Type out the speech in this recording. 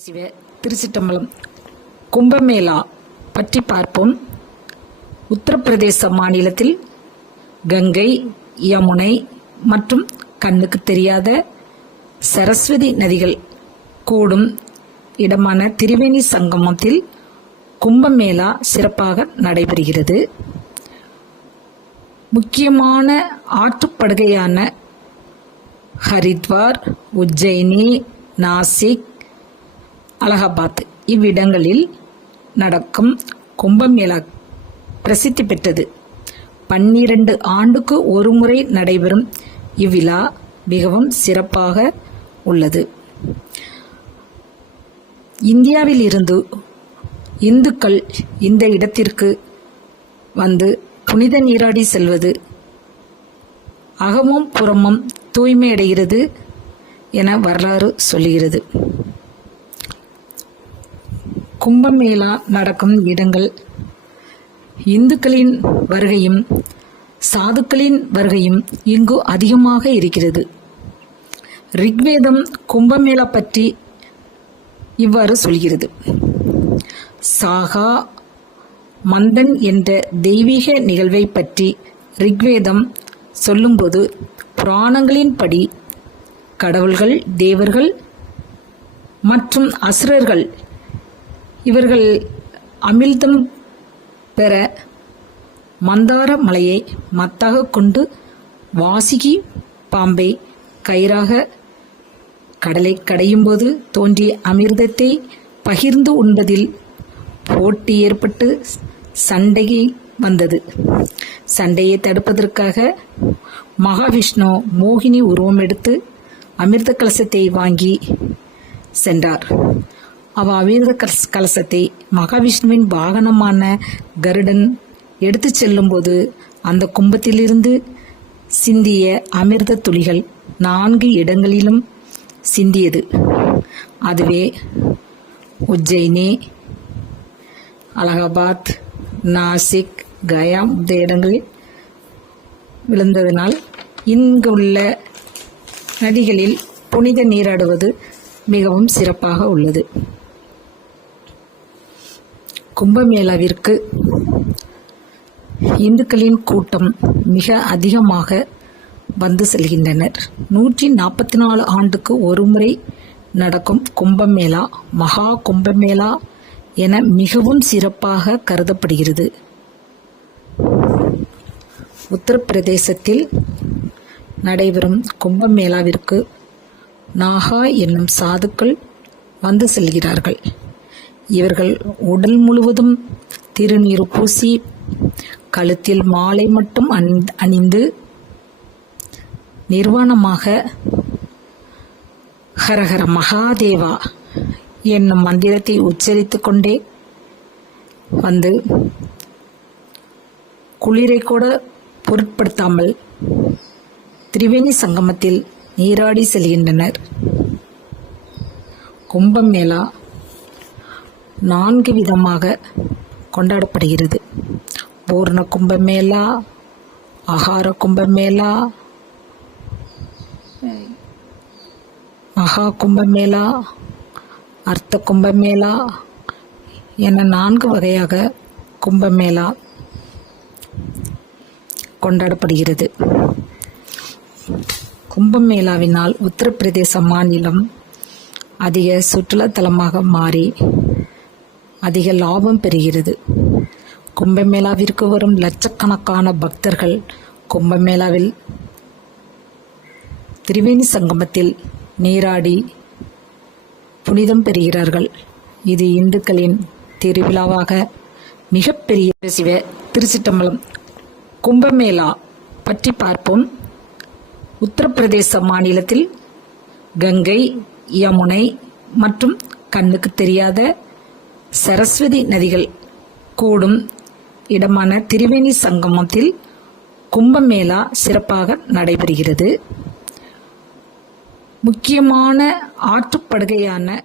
சிவ திருச்சிட்டம்பலம். கும்பமேளா பற்றி பார்ப்போம். உத்தரப்பிரதேச மாநிலத்தில் கங்கை யமுனை மற்றும் கண்ணுக்கு தெரியாத சரஸ்வதி நதிகள் கூடும் இடமான திரிவேணி சங்கமத்தில் கும்பமேளா சிறப்பாக நடைபெறுகிறது. முக்கியமான ஆற்றுப்படுகையான ஹரித்வார் உஜ்ஜயினி நாசிக் அலகாபாத் இவ்விடங்களில் நடக்கும் கும்பமேளா பிரசித்தி பெற்றது. பன்னிரண்டு ஆண்டுக்கு ஒருமுறை நடைபெறும் இவ்விழா மிகவும் சிறப்பாக உள்ளது. இந்தியாவில் இருந்து இந்துக்கள் இந்த இடத்திற்கு வந்து புனித நீராடி செல்வது அகமும் புறமும் தூய்மையடைகிறது என வரலாறு சொல்லுகிறது. கும்பமேளா நடக்கும் இடங்கள். இந்துக்களின் வருகையும் சாதுக்களின் வருகையும் இங்கு அதிகமாக இருக்கிறது. ரிக்வேதம் கும்பமேளா பற்றி இவ்வாறு சொல்கிறது. சாகா மந்தன் என்ற தெய்வீக நிகழ்வை பற்றி ரிக்வேதம் சொல்லும்போது புராணங்களின்படி கடவுள்கள் தேவர்கள் மற்றும் அசுரர்கள் இவர்கள் அமிழ்தம் பெற மந்தார மலையை மத்தாக கொண்டு வாசிகி பாம்பை கயிறாக கடலை கடையும்போது தோன்றிய அமிர்தத்தை பகிர்ந்து உண்பதில் போட்டி ஏற்பட்டு சண்டை வந்தது. சண்டையை தடுப்பதற்காக மகாவிஷ்ணு மோகினி உருவம் எடுத்து அமிர்த கலசத்தை வாங்கி சென்றார். அவ அமிர்த கலசத்தை மகாவிஷ்ணுவின் வாகனமான கருடன் எடுத்து செல்லும்போது அந்த கும்பத்திலிருந்து சிந்திய அமிர்த துளிகள் நான்கு இடங்களிலும் சிந்தியது. அதுவே உஜ்ஜயினி அலகாபாத் நாசிக் கயா இந்த இடங்களில் இங்கு இங்குள்ள நதிகளில் புனித நீராடுவது மிகவும் சிறப்பாக உள்ளது. கும்பமேளாவிற்கு இந்துக்களின் கூட்டம் மிக அதிகமாக வந்து செல்கின்றனர். நூற்றி நாற்பத்தி நாலு ஆண்டுக்கு ஒருமுறை நடக்கும் கும்பமேளா மகா கும்பமேளா என மிகவும் சிறப்பாக கருதப்படுகிறது. உத்தரப்பிரதேசத்தில் நடைபெறும் கும்பமேளாவிற்கு நாகா என்னும் சாதுக்கள் வந்து செல்கிறார்கள். இவர்கள் உடல் முழுவதும் திருநீர் பூசி கழுத்தில் மாலை மட்டும் அணிந்து நிர்வாணமாக ஹரஹர மகாதேவா என்னும் மந்திரத்தை உச்சரித்து கொண்டே வந்து குளிரை கூட பொருட்படுத்தாமல் திரிவேணி சங்கமத்தில் நீராடி செல்கின்றனர். கும்பமேளா நான்கு விதமாக கொண்டாடப்படுகிறது. பூர்ண கும்பமேளா ஆகார கும்பமேளா மகா கும்பமேளா அர்த்த கும்பமேளா என நான்கு வகையாக கும்பமேளா கொண்டாடப்படுகிறது. கும்பமேளாவினால் உத்தரப்பிரதேச மாநிலம் அதிக சுற்றுலாத்தலமாக மாறி அதிக லாபம் பெறுகிறது. கும்பமேளாவிற்கு வரும் லட்சக்கணக்கான பக்தர்கள் கும்பமேளாவில் திரிவேணி சங்கமத்தில் நீராடி புனிதம் பெறுகிறார்கள். இது இந்துக்களின் திருவிழாவாக மிகப்பெரிய சிவ திருச்சிட்டம்பலம் கும்பமேளா பற்றி பார்ப்போம். உத்தரப்பிரதேச மாநிலத்தில் கங்கை யமுனை மற்றும் கண்ணுக்கு தெரியாத சரஸ்வதி நதிகள் கூடும் இடமான திரிவேணி சங்கமத்தில் கும்பமேளா சிறப்பாக நடைபெறுகிறது. முக்கியமான ஆற்றுப்படுகையான